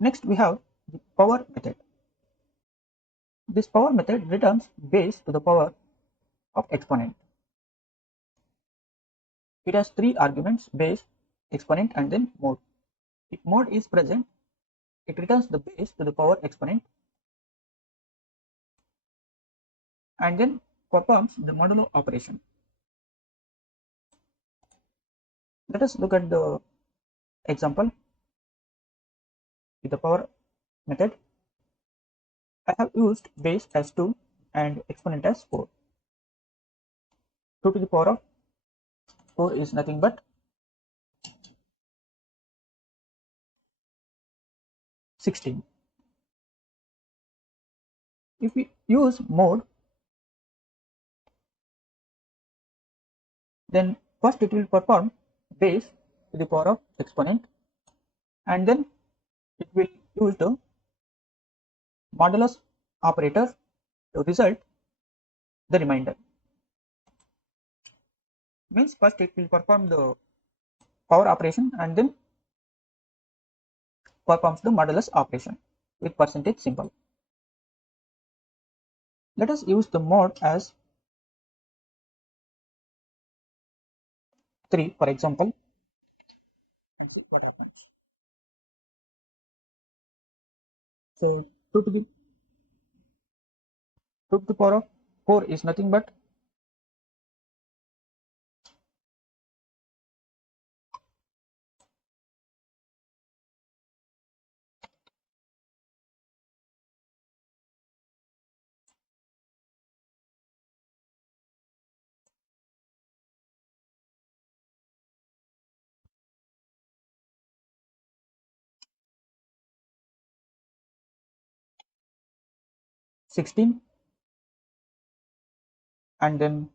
Next we have the power method. This power method returns base to the power of exponent. It has three arguments: base, exponent, and then mode. If mode is present, it returns the base to the power exponent and then performs the modulo operation. Let us look at the example with the power method. I have used base as 2 and exponent as 4. 2 to the power of 4 is nothing but 16. If we use mode, then first it will perform base to the power of exponent and then it will use the modulus operator to result the remainder. Means first it will perform the power operation and then performs the modulus operation with percentage symbol. Let us use the mode as 3 for example and see what happens. So 2 to the power of 4 is nothing but 16 and then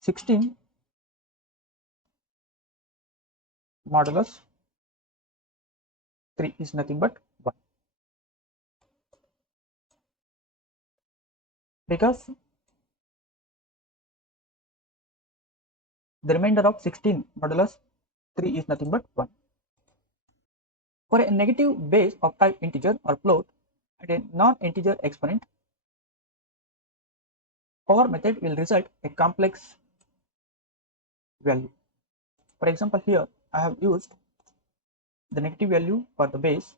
16 modulus 3 is nothing but 1, because the remainder of 16 modulus 3 is nothing but 1. For a negative base of type integer or float and a non-integer exponent, power method will result a complex value. For example, here I have used the negative value for the base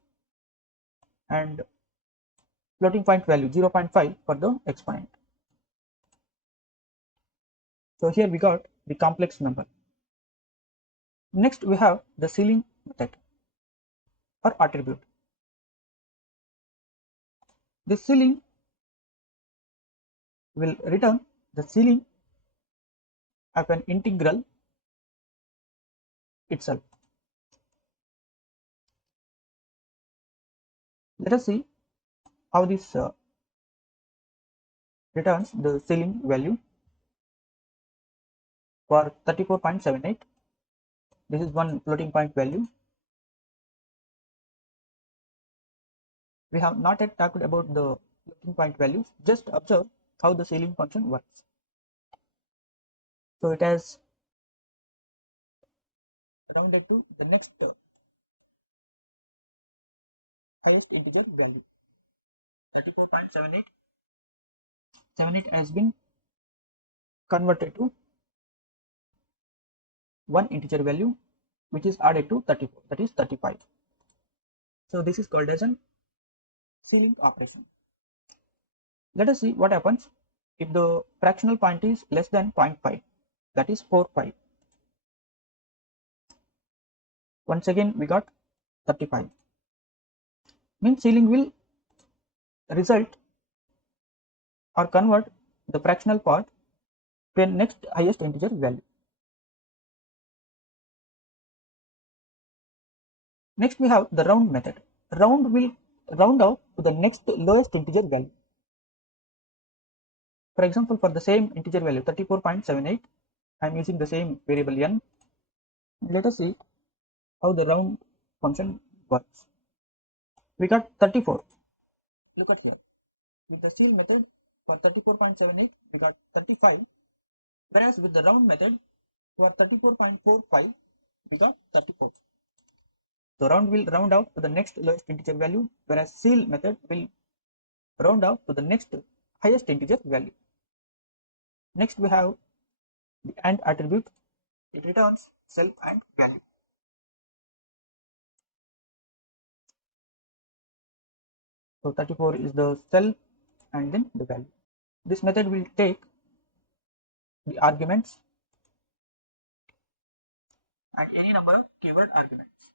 and floating point value 0.5 for the exponent. So here we got the complex number. Next we have the ceiling method or attribute. This ceiling will return the ceiling of an integral itself. Let us see how this returns the ceiling value for 34.78. This is one floating point value. We have not yet talked about the floating point values. Just observe how the ceiling function works. So it has rounded to the next highest integer value. 34.78. 78 has been converted to one integer value which is added to 34, that is 35. So this is called as an ceiling operation. Let us see what happens if the fractional point is less than 0.5, that is 4.5. Once again we got 35. Means ceiling will result or convert the fractional part to a next highest integer value. Next we have the round method. Round will round out to the next lowest integer value. For example, for the same integer value 34.78, I am using the same variable n. Let us see how the round function works. We got 34. Look at here. With the Ceil method for 34.78, we got 35. Whereas with the round method, For 34.45, we got 34. So round will round out to the next lowest integer value, whereas Ceil method will round out to the next highest integer value. Next we have the AND attribute. It returns self and value. So 34 is the self and then the value. This method will take the arguments and any number of keyword arguments.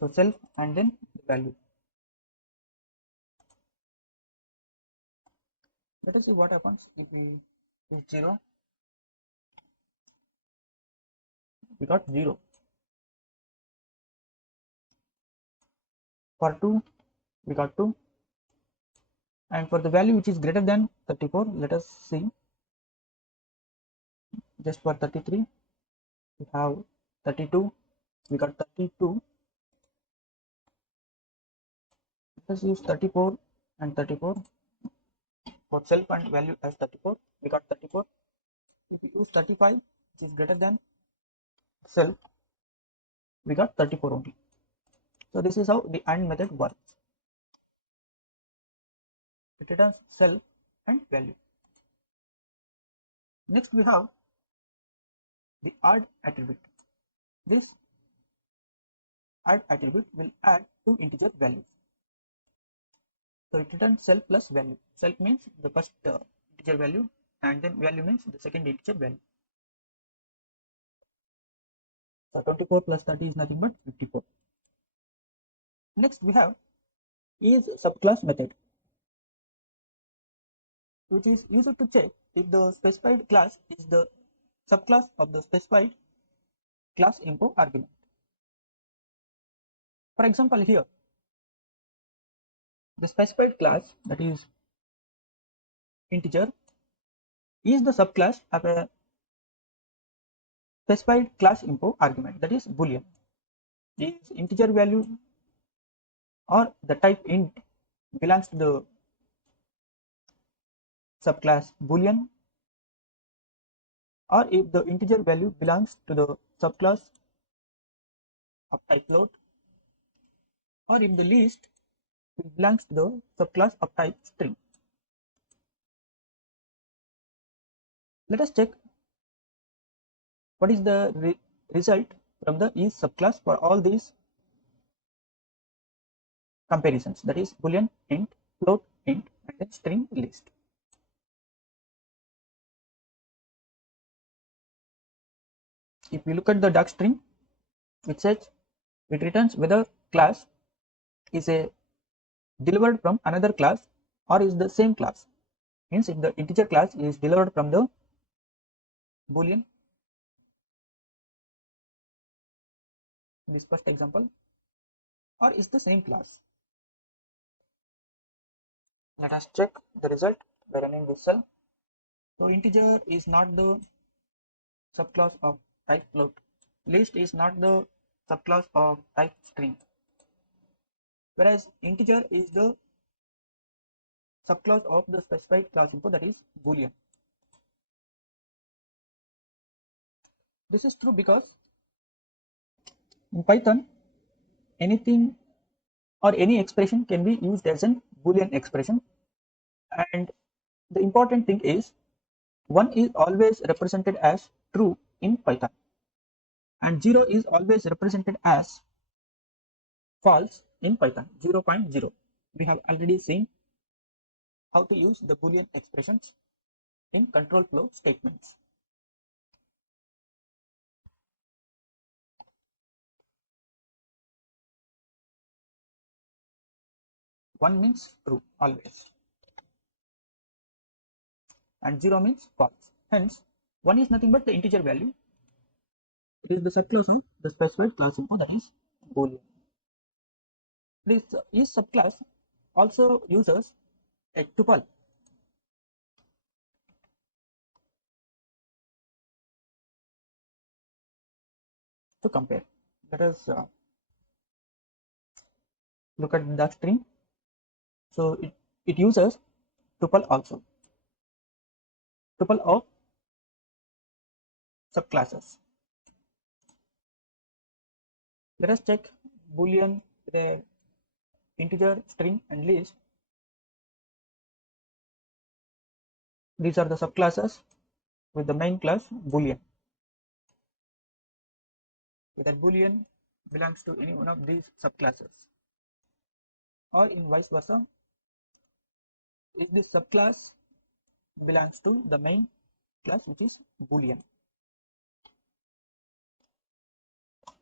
So self and then the value. Let us see what happens if we use 0. We got 0. For 2, we got 2. And for the value which is greater than 34, let us see. Just for 33, we have 32. We got 32. Let us use 34 and 34. For self and value as 34, we got 34. If we use 35, which is greater than self, we got 34 only. So this is how the AND method works. It returns self and value. Next we have the add attribute. This add attribute will add two integer values. So it returns self plus value. Self means the first integer value, and then value means the second integer value. So 24 plus 30 is nothing but 54. Next we have IsSubClass method, which is used to check if the specified class is the subclass of the specified class info argument. For example, here the specified class, that is integer, is the subclass of a specified class info argument, that is boolean. Is integer value or the type int belongs to the subclass boolean, or if the integer value belongs to the subclass of type float, or if the list belongs to the subclass of type string. Let us check what is the result from the IsSubClass for all these comparisons, that is boolean, int, float, int, and then string, list. If we look at the doc string, it says it returns whether class is a delivered from another class or is the same class. Means if the integer class is delivered from the boolean, this first example, or is the same class. Let us check the result by running this cell. So integer is not the subclass of type float. List is not the subclass of type string. Whereas integer is the subclass of the specified class info, that is boolean. This is true because in Python anything or any expression can be used as a boolean expression, and the important thing is 1 is always represented as true in Python and 0 is always represented as false in Python. 0.0. We have already seen how to use the boolean expressions in control flow statements. One means true always, and 0 means false. Hence, 1 is nothing but the integer value. It is the subclass of the specified class info, that is boolean. This IsSubClass also uses a tuple to compare. Let us look at the string. So it uses tuple also. tuple of subclasses. Let us check boolean, the integer, string and list. These are the subclasses with the main class boolean. Whether boolean belongs to any one of these subclasses, or in vice versa, if this subclass belongs to the main class which is boolean.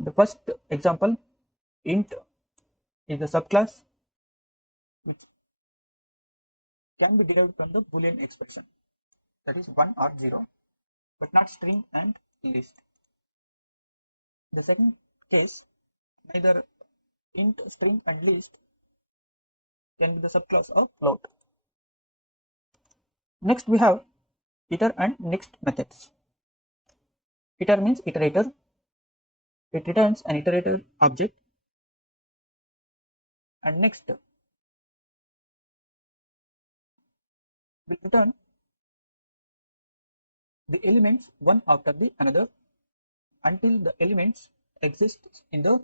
The first example, int is the subclass which can be derived from the boolean expression, that is 1 or 0, but not string and list. The second case, neither int, string and list can be the subclass of float. Next we have iter and next methods. Iter means iterator. It returns an iterator object, and next will return the elements one after the another until the elements exist in the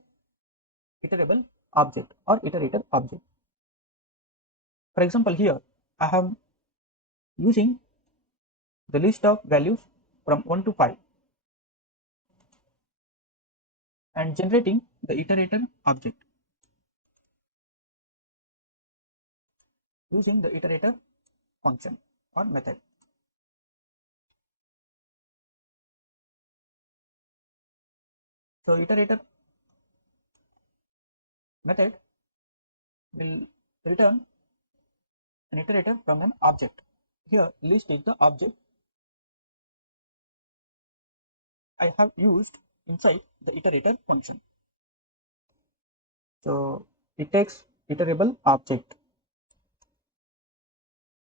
iterable object or iterator object. For example, here I am using the list of values from 1 to 5 and generating the iterator object using the iterator function or method. So iterator method will return an iterator from an object. Here list is the object I have used inside the iterator function. So it takes iterable object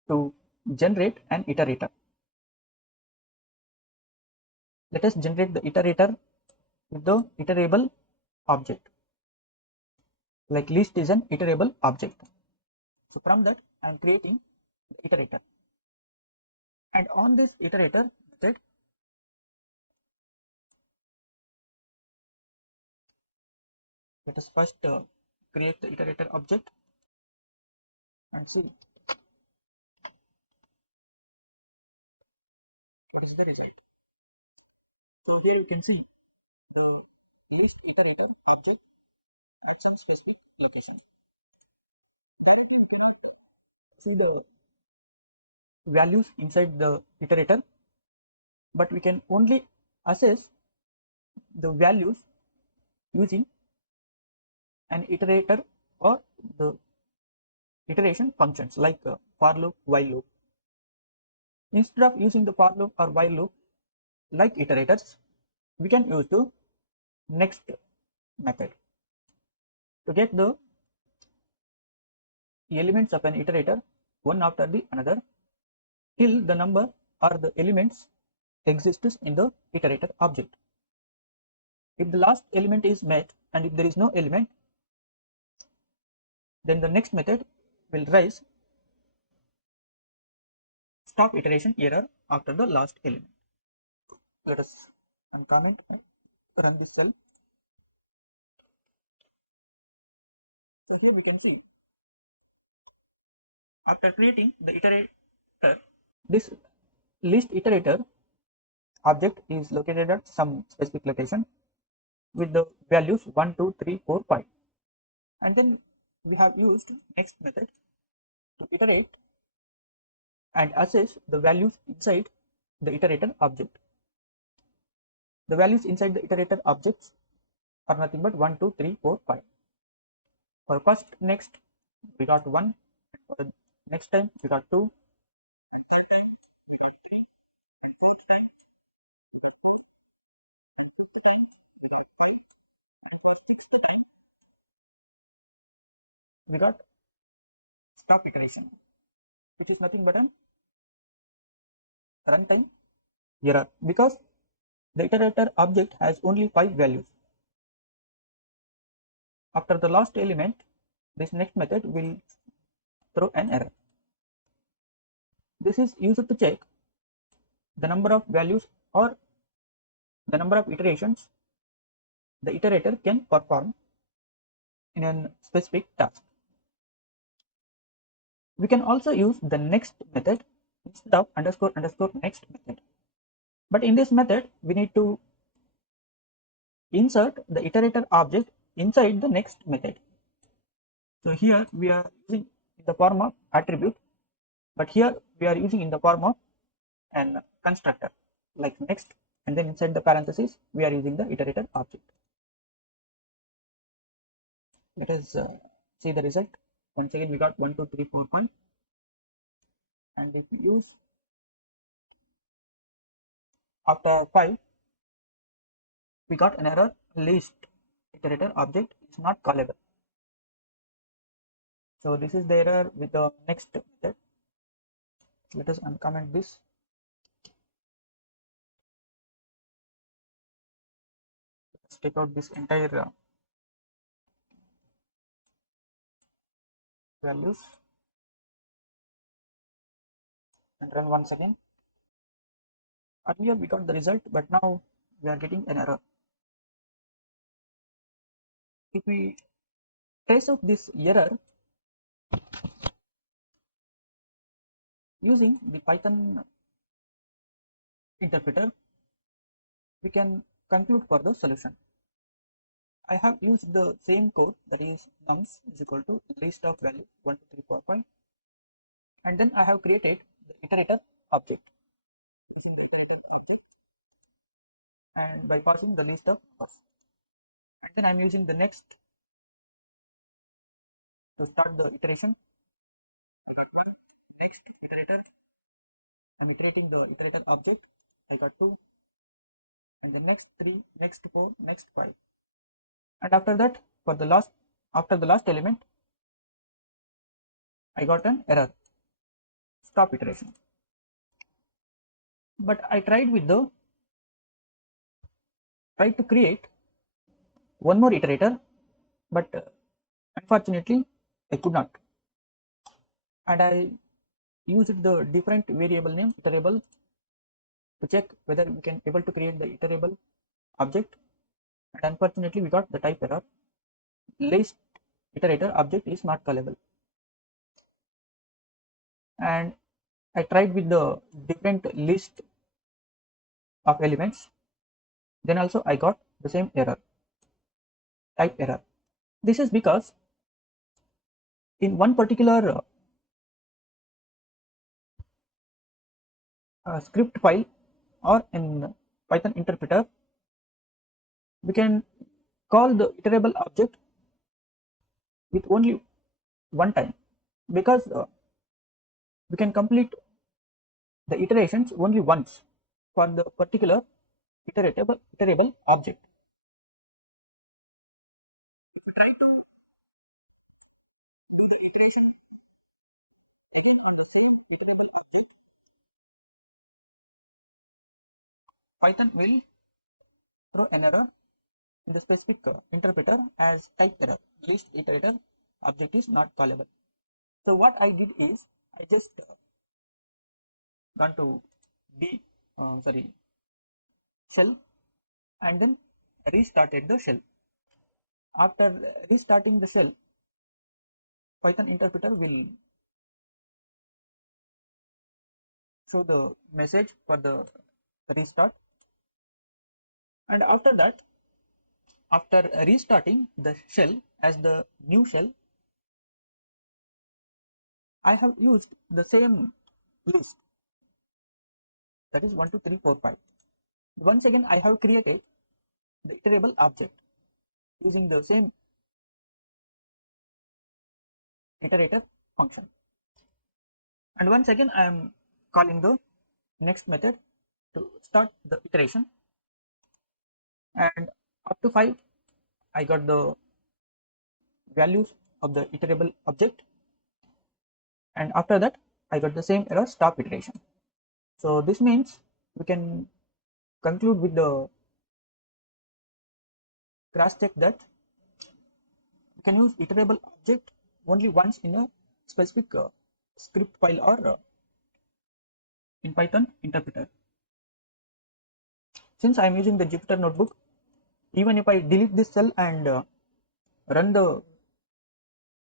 to generate an iterator. Let us generate the iterator with the iterable object. Like list is an iterable object. So from that I am creating the iterator. And on this iterator method, let us first create the iterator object and see what is the result. So here you can see the list iterator object at some specific location. Directly we cannot see the values inside the iterator, but we can only assess the values using an iterator or the iteration functions like for loop, while loop. Instead of using the for loop or while loop like iterators, we can use the next method to get the elements of an iterator one after the another till the number or the elements exists in the iterator object. If the last element is met and if there is no element, then the next method will raise stop iteration error after the last element. Let us uncomment and run this cell. So here we can see after creating the iterator, this list iterator object is located at some specific location with the values 1, 2, 3, 4, 5. And then we have used next method to iterate and assess the values inside the iterator object. The values inside the iterator objects are nothing but 1, 2, 3, 4, 5. For first next we got 1, for the next time we got 2, and third time we got 3, and fourth time we got 4, and fifth time we got 5, and for sixth time we got stop iteration, which is nothing but an runtime error because the iterator object has only 5 values. After the last element, this next method will throw an error. This is used to check the number of values or the number of iterations the iterator can perform in a specific task. We can also use the next method instead of underscore underscore next method. But in this method, we need to insert the iterator object inside the next method. So here we are using in the form of attribute, but here we are using in the form of an constructor like next, and then inside the parentheses we are using the iterator object. Let us see the result. Once again we got 1 2 3 4 5, and if we use after 5 we got an error, list iterator object is not callable. So this is the error with the next method. Let us uncomment this. Let's take out this entire values and run once again. Earlier we got the result, but now we are getting an error. If we trace out this error using the Python interpreter, we can conclude for the solution. I have used the same code, that is nums is equal to list of value 1 2 3 4 5, and then I have created the iterator object using the iterator object and by passing the list of numbers, and then I am using the next to start the iteration. Next iterator, I am iterating the iterator object. I got 2, and the next 3, next 4, next 5, and after that for the last, after the last element I got an error, stop iteration. But I tried to create one more iterator, but unfortunately I could not, and I used the different variable name iterable to check whether we can able to create the iterable object, and unfortunately we got the type error, list iterator object is not callable. And I tried with the different list of elements, then also I got the same error, type error. This is because in one particular script file or in Python interpreter, we can call the iterable object with only one time, because we can complete the iterations only once for the particular iterable object. If we try to do the iteration again on the same iterable object, Python will throw an error in the specific interpreter as type error, list iterator object is not callable. So what I did is I just gone to shell, and then restarted the shell. After restarting the shell, Python interpreter will show the message for the restart, and after that, after restarting the shell as the new shell, I have used the same list, that is 1 2 3 4 5. Once again I have created the iterable object using the same iterator function, and once again I am calling the next method to start the iteration, and up to 5 I got the values of the iterable object, and after that I got the same error, stop iteration. So this means we can conclude with the cross check that we can use iterable object only once in a specific script file or in Python interpreter. Since I am using the Jupyter notebook, even if I delete this cell and run the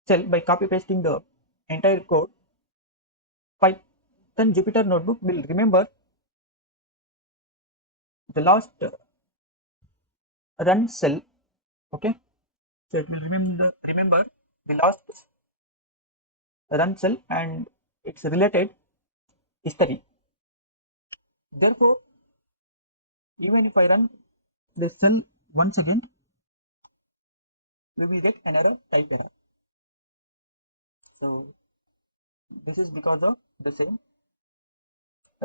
cell by copy pasting the entire code, Python Jupyter notebook will remember the last run cell. Okay, so it will remember the last run cell and its related history. Therefore, even if I run the cell once again, we will get an error, type error. So this is because of the same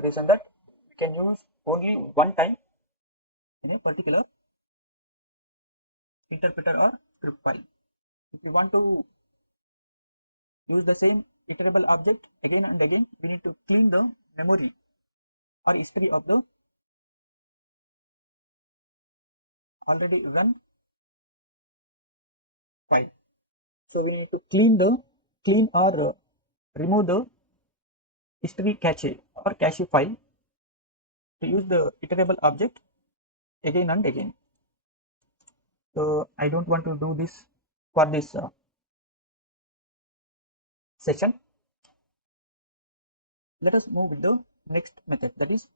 reason that we can use only one time in a particular interpreter or script file. If we want to use the same iterable object again and again, we need to clean the memory or history of the already run file. So we need to clean or remove the history cache or cache file to use the iterable object again and again. So I don't want to do this for this session. Let us move with the next method, that is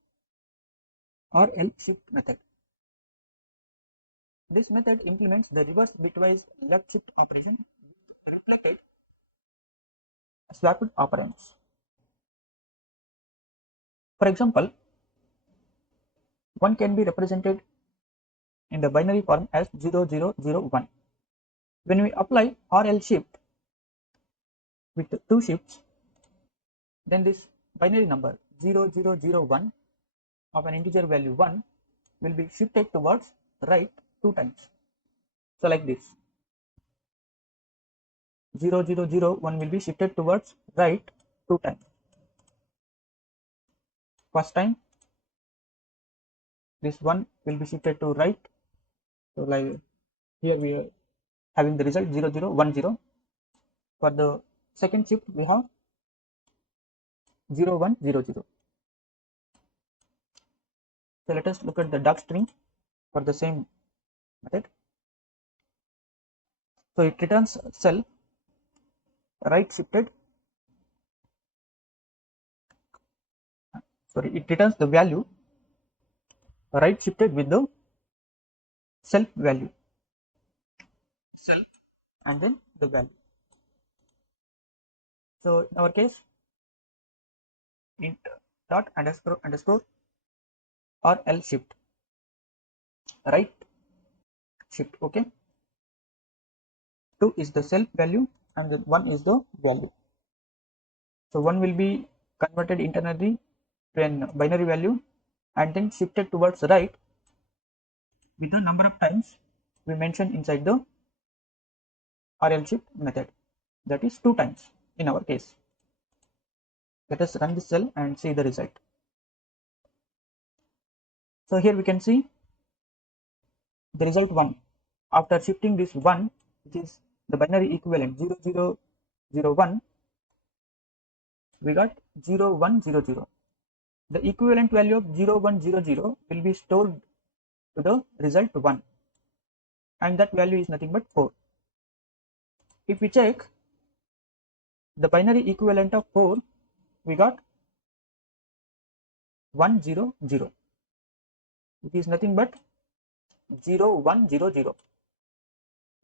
RL shift method. This method implements the reverse bitwise left shift operation with reflected swapped operands. For example, 1 can be represented in the binary form as 0001. When we apply RL shift with 2 shifts, then this binary number 0001 of an integer value 1 will be shifted towards right 2 times. So like this, 0001 will be shifted towards right 2 times. First time this 1 will be shifted to right. So like here we are having the result 0010. For the second shift we have 0100. So let us look at the doc string for the same method. So it returns cell right shifted, it returns the value right shifted with the self value, self and then the value. So in our case, int dot underscore RL shift right shift. Okay, 2 is the self value and then 1 is the value. So 1 will be converted internally to an binary value and then shifted towards right with the number of times we mentioned inside the RL shift method, that is 2 times in our case. Let us run this cell and see the result. So here we can see the result 1. After shifting this 1, which is the binary equivalent 0001, we got 0100. The equivalent value of 0100 will be stored to the result 1, and that value is nothing but 4. If we check the binary equivalent of 4, we got 100. It is nothing but 0100.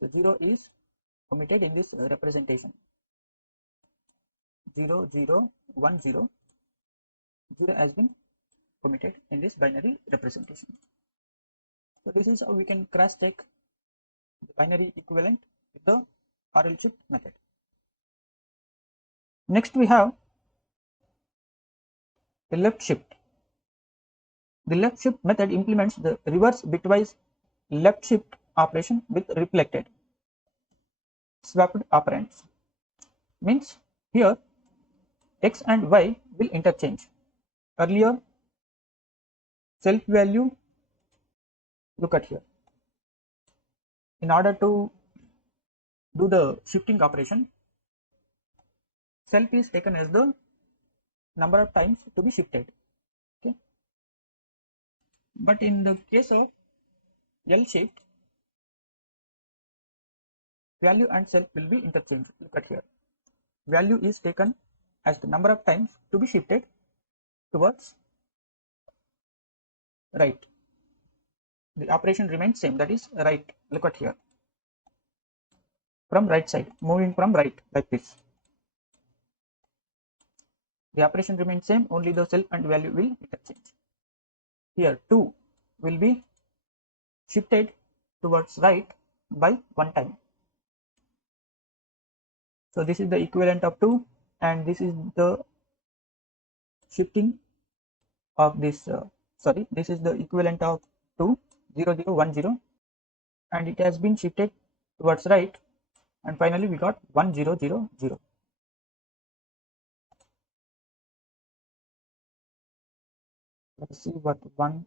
The 0 is omitted in this representation. 0010, 0 has been omitted in this binary representation. So this is how we can cross check the binary equivalent with the RL shift method. Next we have the left shift. The left shift method implements the reverse bitwise left shift operation with reflected swapped operands. Means here x and y will interchange. Earlier self value, look at here. In order to do the shifting operation, self is taken as the number of times to be shifted. Okay. But in the case of L shift, value and self will be interchanged. Look at here. Value is taken as the number of times to be shifted towards right. The operation remains same, that is right. Look at here. From right side, moving from right like this. The operation remains same, only the self and value will interchange. Here 2 will be shifted towards right by one time. So this is the equivalent of 2, and this is the shifting of this this is the equivalent of 2 0 0 1 0, and it has been shifted towards right, and finally we got 1 0 0 0. Let's see what 1.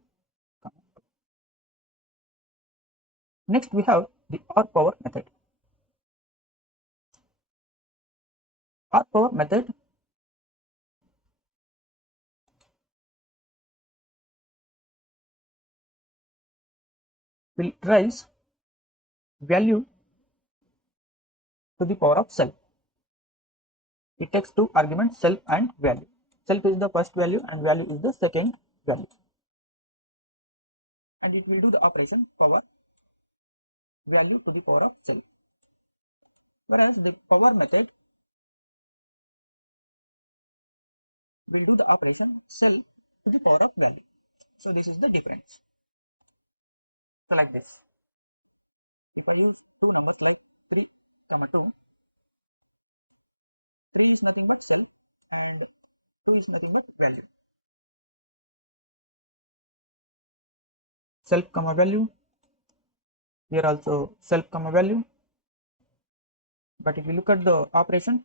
Next we have the R power method. R power method will raise value to the power of self. It takes two arguments, self and value. Self is the first value and value is the second value. And it will do the operation power value to the power of self. Whereas the power method will do the operation self to the power of value. So this is the difference. So like this. If I use two numbers like 3, 2, 3 is nothing but self and 2 is nothing but value. Self comma value. Here also self comma value. But if you look at the operation,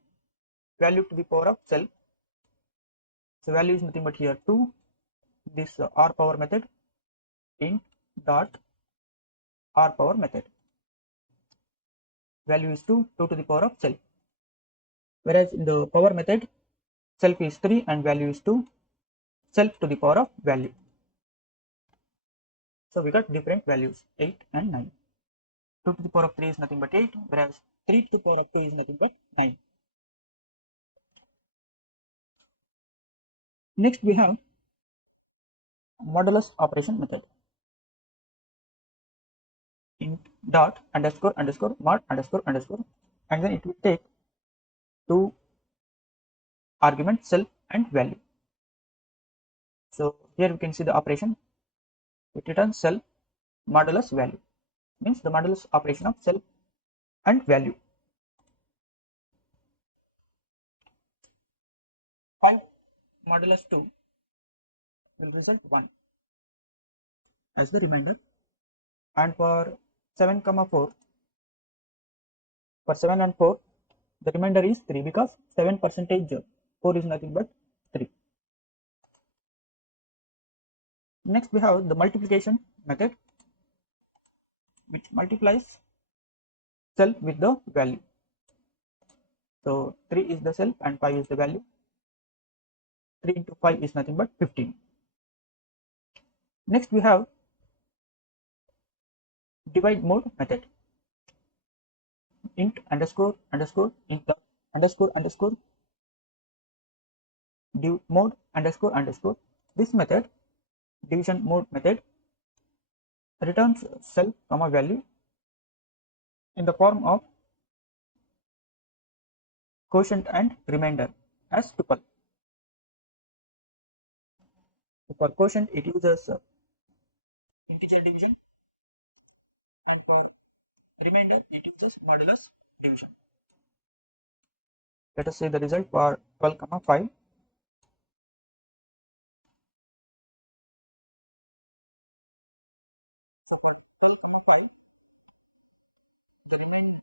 value to the power of self. So value is nothing but here 2. This R power method int dot R power method. Value is 2, 2 to the power of self. Whereas in the power method, self is 3 and value is 2, self to the power of value. So we got different values 8 and 9. 2 to the power of 3 is nothing but 8, whereas 3 to the power of 2 is nothing but 9. Next we have modulus operation method. Int dot underscore underscore mod underscore underscore, and then it will take two arguments, self and value. So here we can see the operation. It returns self modulus value, means the modulus operation of self and value. 5 modulus 2 will result 1 as the remainder, and for 7 comma 4, for 7 and 4 the remainder is 3, because 7 percentage 4 is nothing but 3. Next we have the multiplication method, which multiplies self with the value. So 3 is the self and 5 is the value. 3 into 5 is nothing but 15. Next we have divide mode method. Int underscore underscore int underscore underscore div mode underscore underscore. This method, division mode method, returns self comma value in the form of quotient and remainder as tuple. For quotient it uses integer division, and for remainder it uses modulus division. Let us see the result for 12 comma 5. So for 12 comma 5, the remaining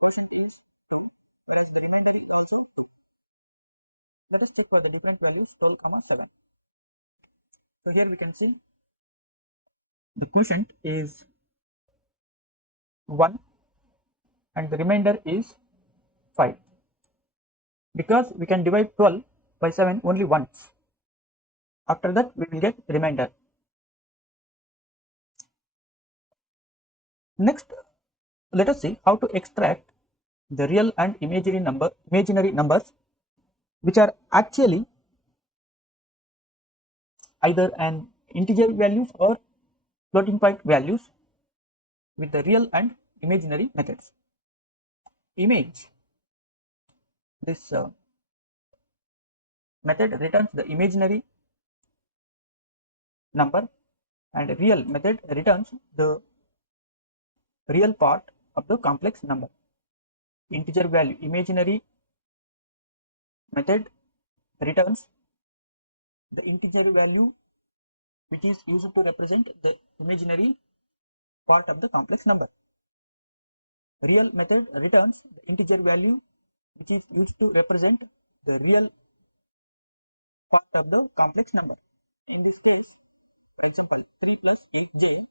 quotient is 2, whereas the remainder is also 2. Let us check for the different values 12 comma 7. So here we can see the quotient is 1 and the remainder is 5, because we can divide 12 by 7 only once. After that we will get remainder. Next, let us see how to extract the real and imaginary numbers, which are actually either an integer values or floating point values, with the real and imaginary methods. Image, this method returns the imaginary number, and real method returns the real part of the complex number. Integer value imaginary method returns the integer value which is used to represent the imaginary part of the complex number. Real method returns the integer value which is used to represent the real part of the complex number. In this case, for example, 3 plus 8j,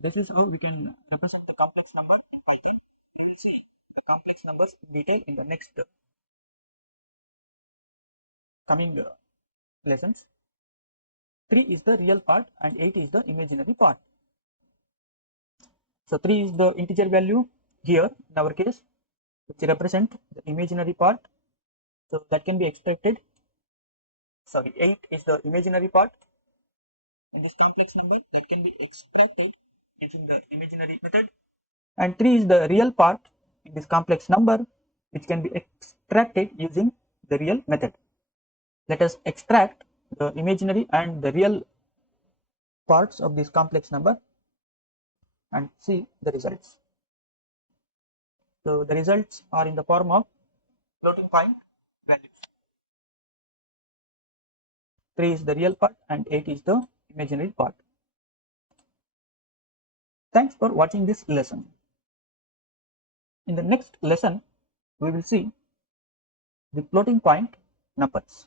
this is how we can represent the complex number in Python. We will see the complex numbers in detail in the next coming lessons. 3 is the real part and 8 is the imaginary part. So 3 is the integer value here in our case, which represent the imaginary part. So that can be extracted. Sorry, 8 is the imaginary part in this complex number that can be extracted using the imaginary method. And 3 is the real part in this complex number, which can be extracted using the real method. Let us extract the imaginary and the real parts of this complex number and see the results. So the results are in the form of floating point values. 3 is the real part and 8 is the imaginary part. Thanks for watching this lesson. In the next lesson, we will see the floating point numbers.